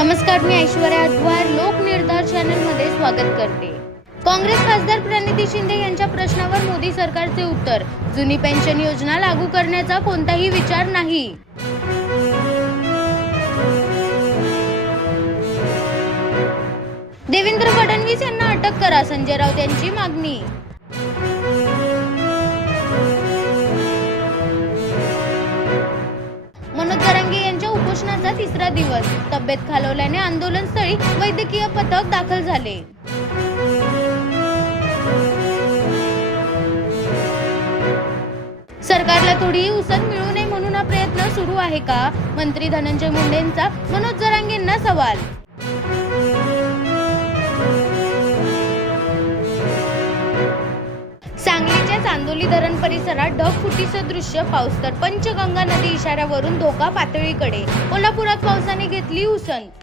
नमस्कार मी ऐश्वर्या अद्वार लोकनिर्धार चॅनलमध्ये स्वागत करते. काँग्रेस खासदार प्रणिती शिंदे यांच्या प्रश्नावर मोदी सरकारचे उत्तर. जुनी पेन्शन योजना लागू करण्याचा कोणताही विचार नाही. देवेंद्र फडणवीस यांना अटक करा संजय राऊत यांची मागणी. तिसरा दिवस. तब्येत खालवल्याने आंदोलनस्थळी वैद्यकीय पथक दाखल झाले. सरकारला थोडीही उसत मिळू नये म्हणून हा प्रयत्न सुरू आहे का? मंत्री धनंजय मुंडेंचा मनोज जरांगेंना सवाल चांदोली धरण परिसरात ढगफुटीचं दृश्य पाऊस तर पंचगंगा नदी इशाऱ्यावरून धोका पातळीकडे. कोल्हापुरात पावसाने घेतली उसंत